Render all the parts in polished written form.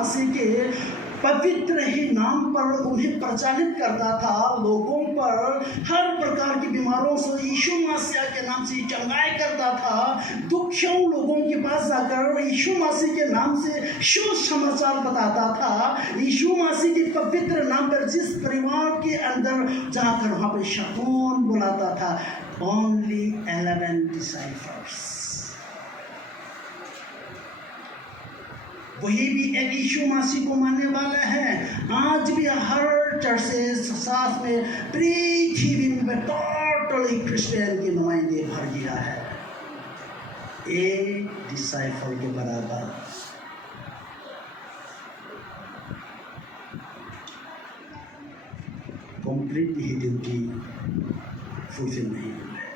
मसीह के पवित्र ही नाम पर उन्हें प्रचारित करता था। लोगों पर हर प्रकार की बीमारों से यीशु मसीह के नाम से चंगाई करता था। दुखियों लोगों के पास जाकर यीशु मसीह के नाम से शुभ समाचार बताता था। यीशु मसीह के पवित्र नाम पर जिस परिवार के अंदर जाकर वहाँ पर शैतान बुलाता था, ओनली 11 डिसाइपल्स, वही भी एक यीशु मसीह को मानने वाला है। आज भी हर चर्चेस साथ में पृथ्वी में टोटली क्रिश्चियन के नुमाइंदे भर गया है। एक डिसाइपल के बराबर कंप्लीट ही ड्यूटी फुलफिल नहीं हुआ है।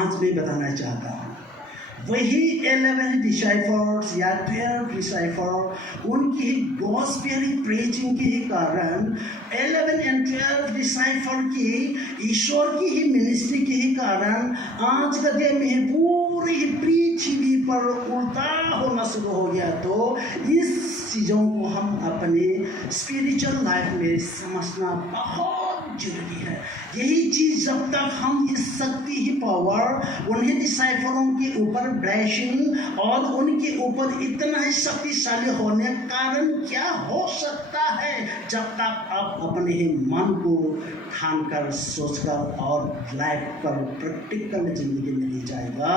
आज मैं बताना चाहता हूँ, वही 11 डिसाइपल्स या 12 डिसाइपल उनकी ही गॉस्पेल प्रीचिंग के ही कारण 11 एंड 12 डिसाइपल की ईश्वर की ही मिनिस्ट्री के ही कारण आज का दिन में पूरी पृथ्वी पर उल्टा होना शुरू हो गया। तो इस चीज़ों को हम अपने स्पिरिचुअल लाइफ में समझना बहुत जरूरी है। यही चीज़ जब तक हम इस शक्ति ही पावर उन्हें डिसाइपलों के ऊपर ब्लेसिंग और उनके ऊपर इतना ही शक्तिशाली होने का कारण क्या हो सकता है, जब तक आप अपने ही मन को ठान कर सोचकर और लाइफ पर प्रैक्टिकल जिंदगी में ले जाएगा,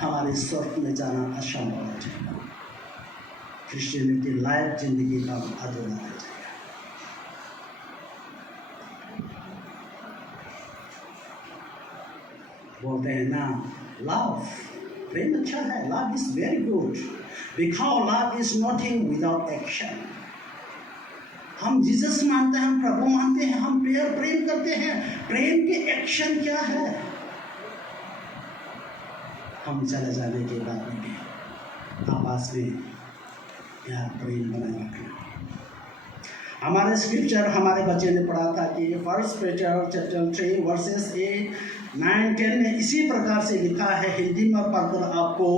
हमारे स्वर्ग में जाना असंभव हो जाएगा। क्रिश्चियनिटी लाइफ जिंदगी का अधूरा हो जाएगा। बोलते हैं ना, लव प्रेम अच्छा है, love is very good, because love is nothing without action. हम जीसस मानते हैं, हम प्रभु मानते हैं, हम प्रेम करते हैं, प्रेम के एक्शन क्या है? हम चले जाने के बाद में भी आपस में यार प्रेम बनाए रखना। हमारे स्क्रिप्चर हमारे बच्चे ने पढ़ा था कि 1 पीटर चैप्टर 3 वर्सेस 8, 9, 10 में इसी प्रकार से लिखा है। हिंदी में पढ़कर आपको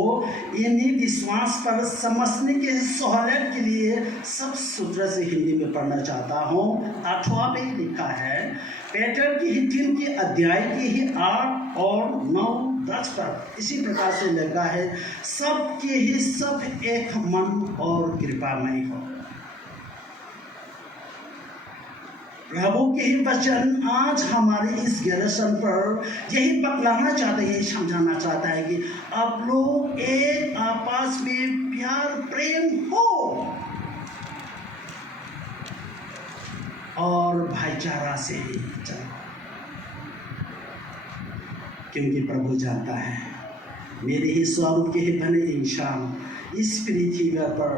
इन्हीं विश्वास पर समझने के सहूलियत के लिए सब सूत्र से हिंदी में पढ़ना चाहता हूँ। 8वां में लिखा है, पीटर की ही 3 के अध्याय की ही 8 और 9, 10 पर इसी प्रकार से लिखा है, सबके ही सब एक मन और कृपामय हो। प्रभु के ही वचन आज हमारे इस जनरेशन पर यही बतलाना चाहता है, यही समझाना चाहता है कि आप लोग एक आपस में प्यार प्रेम हो और भाईचारा से ही चलो, क्योंकि प्रभु जानता है मेरे ही स्वरूप के ही बने इंसान इस पृथ्वी पर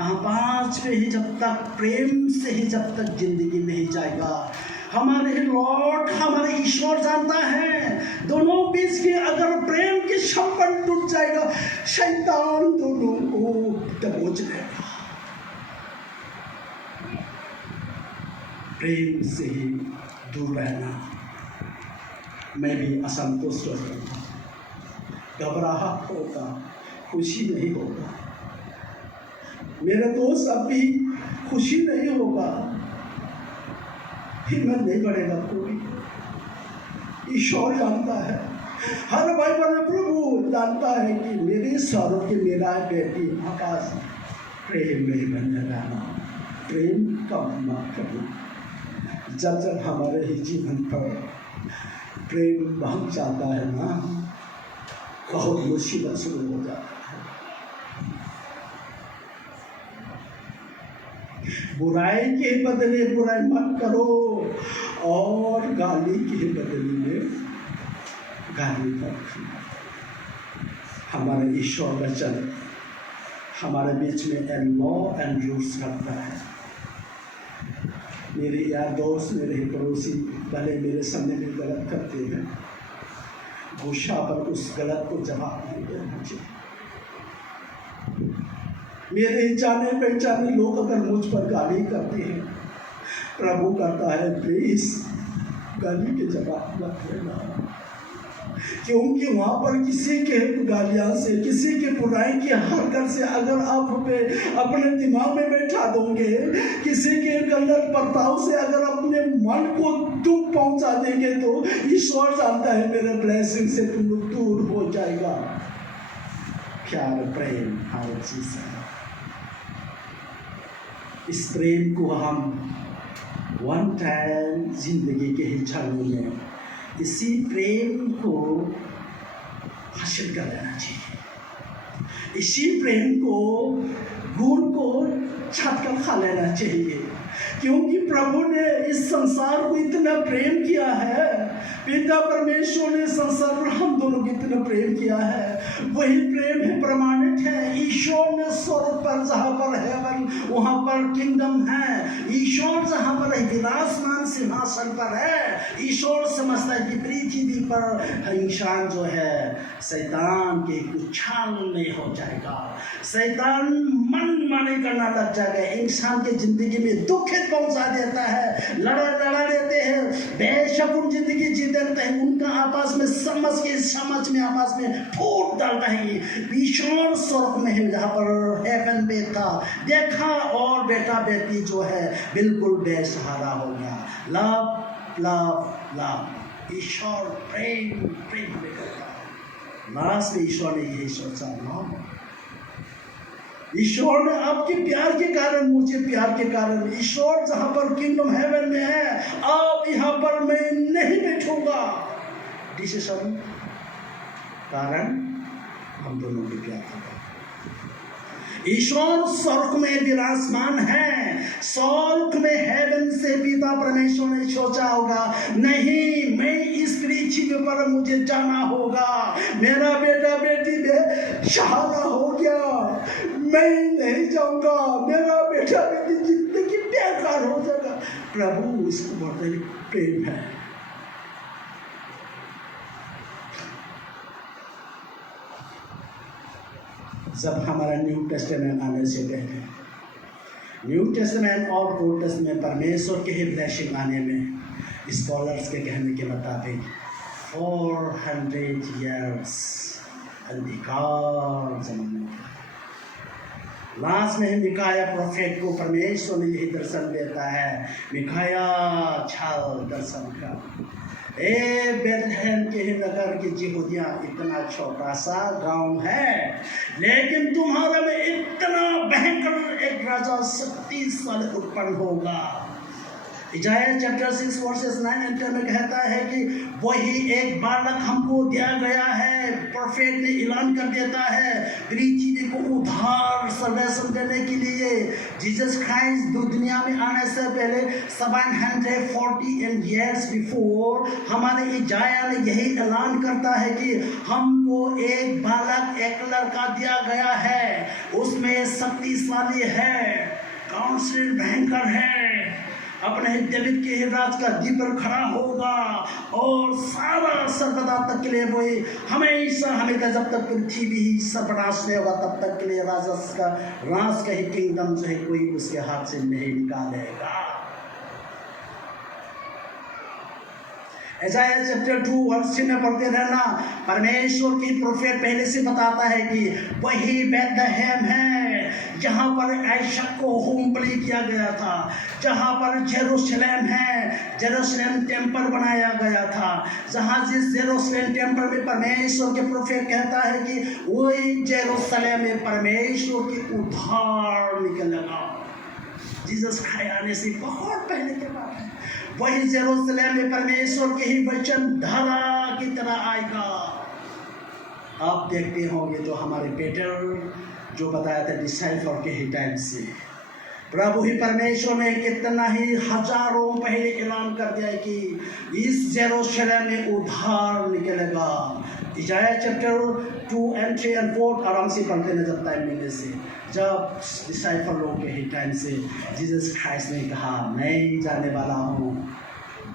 आपस में ही जब तक प्रेम से ही जब तक जिंदगी नहीं जाएगा, हमारे लॉर्ड हमारे ईश्वर जानता है दोनों बीच के अगर प्रेम के संबंध टूट जाएगा, शैतान दोनों को दबोच लेगा। प्रेम से ही दूर रहना। मैं भी असंतुष्ट होगा, घबराहट होगा, खुशी नहीं होगा, मेरे दोस्त अब भी खुशी नहीं होगा, हिम्मत नहीं बढ़ेगा कोई। ईश्वर जानता है, हर भाई बहन प्रभु जानता है कि मेरे स्वरूप के मेरा बेटी आकाश प्रेम में बन रहना, प्रेम कम ना करना। जब जब हमारे ही जीवन पर प्रेम बहुत जाता है ना, बहुत मुसीबत शुरू हो जाता है। बुराई के बदले बुराई मत करो और गाली के बदले में गाली मत। हमारे ईश्वर वचन हमारे बीच में ए लॉ एंड रूल्स रखता है। मेरे यार दोस्त, मेरे ही पड़ोसी भले मेरे सामने भी गलत करते हैं, गुस्सा पर उस गलत को जवाब नहीं देना चाहिए। मेरे जाने पहचाने लोग अगर मुझ पर गाली करते हैं, प्रभु कहता है प्लीज गाली के जवाब मत देना, क्योंकि वहाँ पर किसी के गालियाँ से, किसी के बुराई की हरकत से अगर आप अपने दिमाग में बैठा दोगे, किसी के गलत बर्ताव से अगर अपने मन को दुख पहुंचा देंगे, तो ईश्वर जानता है मेरे ब्लेसिंग से तुम लोग दूर हो जाएगा। प्यार प्रेम हर चीज है। इस प्रेम को हम वन टाइम जिंदगी के ही क्षणों में इसी प्रेम को हासिल कर लेना चाहिए। इसी प्रेम को गुण को छत कर खा लेना चाहिए, क्योंकि प्रभु ने इस संसार को इतना प्रेम किया है। पिता परमेश्वर ने संसार पर हम दोनों को इतना प्रेम किया है। वही प्रेम है, प्रमाणित है। ईश्वर ने स्वर्ग पर, जहाँ पर हेवन वहाँ पर किंगडम है। ईश्वर जहाँ पर विराजमान सिंहासन पर है। ईश्वर समझता है कि पृथ्वी पर इंसान जो है शैतान के उछाल में हो जाएगा, शैतान मन माने करना लग जाएगा, इंसान के जिंदगी में दुखित पहुंचा देता है, लड़ा देते हैं, बेशकुन जिंदगी जी देते हैं, उनका आपस में समझ में आपस में फूट डालता है। ईश्वर स्वर्ग में है, जहाँ पर हेवन में था, देखा और बेटा बेटी जो है बिल्कुल बेसहारा हो गया। लव लव लव, ईश्वर प्रेम प्रेम में करता है। लास्ट में ईश्वर ने यही सोचा, ईश्वर ने आपके प्यार के कारण, मुझे प्यार के कारण, ईश्वर जहां पर किंगडम हेवन में है, आप यहां पर मैं नहीं बैठूंगा। डिसीजन कारण हम दोनों के प्यार का। ईश्वर स्वर्ग में विराजमान है। स्वर्ग में हेवन से पिता परमेश्वर ने सोचा होगा, नहीं मैं इस पृथ्वी पर मुझे जाना होगा, मेरा बेटा बेटी बेसहारा हो गया, मैं नहीं जाऊंगा, मेरा बेटा बेटी जिंदगी बेकार हो जाएगा। प्रभु इसको बहुत प्रेम है। जब हमारा न्यू टेस्टामेंट आने से पहले, न्यू टेस्टामेंट और ओल्ड टेस्टामेंट परमेश्वर के ही ब्लेसिंग आने में स्कॉलर्स के कहने के मुताबिक 400 years अंधकार जमाना। लास्ट में मिकाया प्रोफेट को परमेश्वर ने यही दर्शन देता है। मिकाया छाल दर्शन का, ए बेथलेहम के नगर की यहूदिया, इतना छोटा सा गांव है, लेकिन तुम्हारे में इतना भयंकर एक राजा शक्तिशाली उत्पन्न होगा। इजाया चैप्टर 6 वर्सेस 9 एंड 10 में कहता है कि वही एक बालक हमको दिया गया है। प्रोफेट ने ऐलान कर देता है पृथ्वी को उद्धार सल्वेशन देने के लिए। जीसस क्राइस्ट दुनिया में आने से पहले 740 years बिफोर हमारे इजाया ने यही ऐलान करता है कि हमको एक बालक, एक लड़का दिया गया है, उसमें शक्तिशाली है, काउंसिल भयंकर है, अपने डेविड के राज का दीप पर खड़ा होगा और सारा सर्वदा तक के लिए वही हमेशा जब तक पृथ्वी ही सर्वनाश नहीं होगा तब तक के लिए राज का ही किंगडम जो है कोई उसके हाथ से नहीं निकालेगा। ऐसा है चैप्टर 2 वर्स 6 में पढ़ते रहना। परमेश्वर की प्रोफेट पहले से बताता है कि वही बेथलेहम है जहाँ पर आइसक को होम बलि किया गया था, जहाँ पर जेरूशलेम है, जेरूशलेम टेम्पल बनाया गया था, जहाँ जिस जेरूशलेम टेम्पल में परमेश्वर के प्रोफेट कहता है कि वही जेरूशलेम में परमेश्वर की उद्धार निकलेगा। जीसस क्राइस्ट आने से बहुत पहले के बात है। वही जेरूशलेम में परमेश्वर के ही वचन धारा की तरह आएगा। आप देखते होंगे तो हमारे पीटर जो बताया था डिसाइफर के ही टाइम से, प्रभु ही परमेश्वर ने कितना ही हजारों पहले ऐलान कर दिया कि इस जेरूशलेम में उद्धार निकलेगा। इजाया चैप्टर 2 and 3 and 4 आराम से पढ़ते हैं जब टाइम मिलने से। जब डिसाइफर लोगों के ही टाइम से जीसस क्राइस्ट ने कहा मैं जाने वाला हूँ,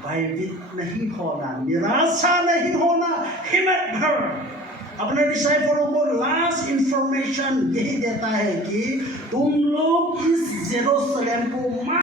भयभीत नहीं होना, निराशा नहीं होना, हिम्मत भर। अपने डिसाइफलों को लास्ट इंफॉर्मेशन यही देता है कि तुम लोग इस जेरूशलेम को